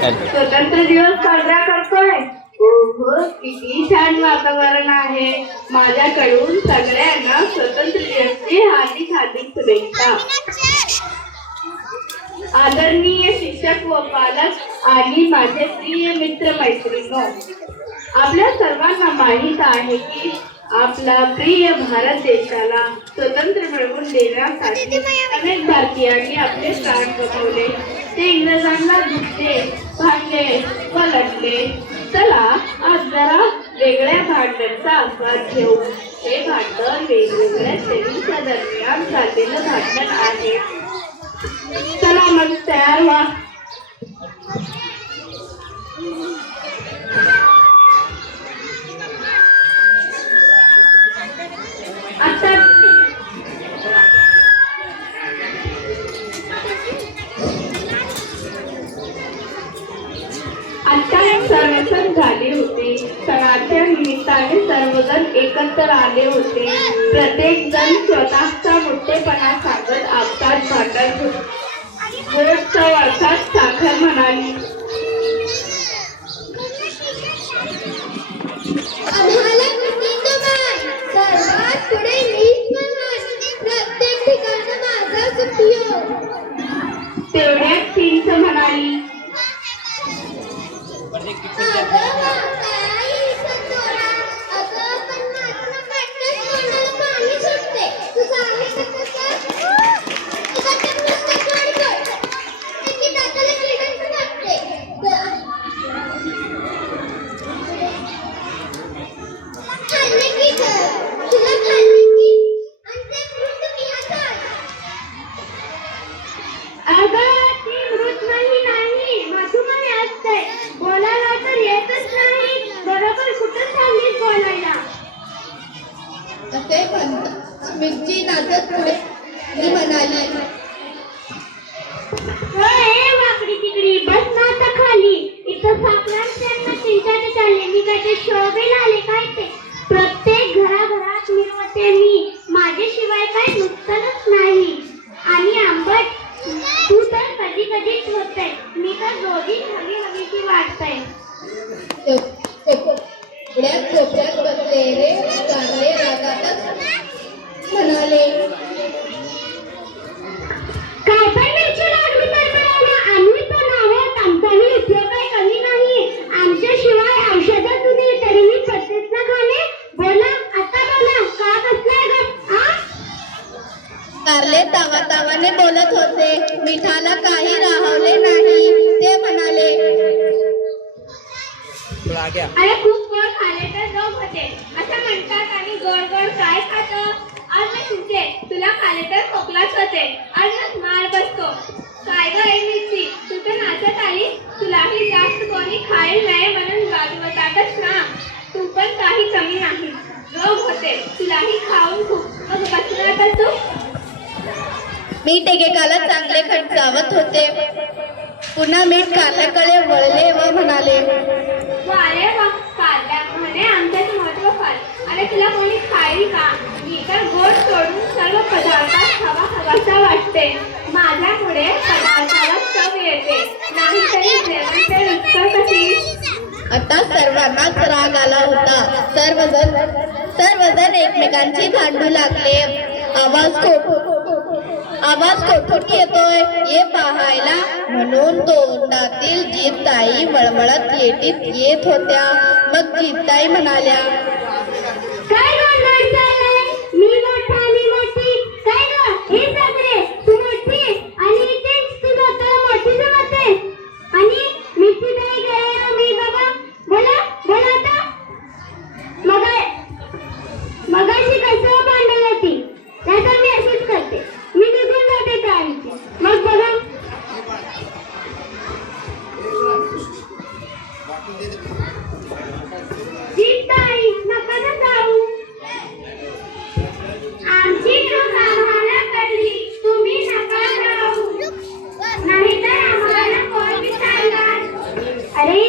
स्वतंत्र दिवस साजरा करतोय. ओहो, किती छान वातावरण आहे. माझ्याकडून सगळ्यांना स्वतंत्र दिवसाची हार्दिक हार्दिक शुभेच्छा. आदरणीय शिक्षक व पालक आणि माझे प्रिय मित्र मैत्रिणी, आपल्या सर्वांना माहित आहे की आपला प्रिय भारत देशाला स्वतंत्र मिळवून देण्यासाठी अनेक भारतीयांनी आपले प्राण गमावले. ते इंग्रजांना जिंकले, भांडले व लढले. चला आज जरा वेगळ्या भांडणाचा आस्वाद घेऊ. हे भांडण वेगवेगळ्या श्रेणीच्या दरम्यान झालेलं भांडण आहे. चला मग तयार व्हा. सर्वजण झाले होते. सणाच्या निमित्ताने सर्वजण एकत्र आले होते. प्रत्येक जण स्वतःचा मोठेपणा सांगत आपसात भांडत होते. गोड चव अर्थात साखर म्हणाली, आम्हाला सर्वात पुढे प्रत्येक ठिकाणी माझा उपयोग. तेवढ्यात चिंच म्हणाली, मिरची नाचत पुढे मी म्हणाली, वाकडी तिकडी बस ना आता खाली. इथं सापणार त्यांना चिंताने चालले. मी काय ते शोभेला आले काय ते. प्रत्येक घराघरात मिरवते मी. माझ्याशिवाय काय नुकसानच नाही. आणि आंबट तू तर कधी कधीच होते. मी तर रोजी हवी हवीची वाटतंय. कोपऱ्यात बसलेले चांगले रागातच म्हणाले, काय पण मिरची लागली तर मिळाला. आम्ही पण आहोत. आमचाही उपयोग काही कमी नाही. आमच्याशिवाय औषधं तुम्ही तरी मी पत्तेच ना खाणे. बोला आता बोला, का बसलाय गप? कारले तावातावाने बोलत होते. मिठाला काही राहवले नाही. ते म्हणाले, अरे खूप गोड खाले तर रोग होते असं म्हणतात. आणि गोड गोड काय खातं? अन्न तुझे तुला खाले तर खोकलाच होते. अन्न मार बसतो. काय ग आई मिरची, तू तर नाचत आली. तुलाही जास्त कोणी खाईल नाही म्हणून वाजवतातच ना. तू पण काही कमी नाही. रोग होते तुलाही खाऊन खूप. मग बसला तर तू. मीठ एकेकाला चांगले खटकावत होते. पुन्हा मीठ कारल्याकडे वळले व म्हणाले, अरे वा, कारल्या म्हणे आमच्याच महत्व फार. अरे तुला कोणी खाईल का? मी तर गोड सोडून सर्व पदार्थात हवा हवासा वाटते. माझ्यामुळे पदार्थाला चव येते. नाहीतरी जेवण ते रुचकर कशी. आता सर्वांनाच राग आला होता. सर्वजण एकमेकांची भांडू लागले. आवाज कोठून येतोय हे पाहायला म्हणून तोंडातील जीभताई मळमळत येत होत्या. मग जीभताई म्हणाल्या, काय गोंधळ चाललाय? मी मोठा मी मोठी. काय ग हे सगळे तू मोठी आणि इथेच तू स्वतःला मोठी समजते. आणि मिठी नाही गळे मी बाबा. बोला बोला आता. मगाशी कसं भांडण होती. नाहीतर मी अशीच करते. मी निघून जाते ताईची. मग बघा. जीताई नका ना जाऊ. आमची चूक आम्हाला कळली. तुम्ही नका जाऊ. नाहीतर आम्हाला कोण विचारणार. अरे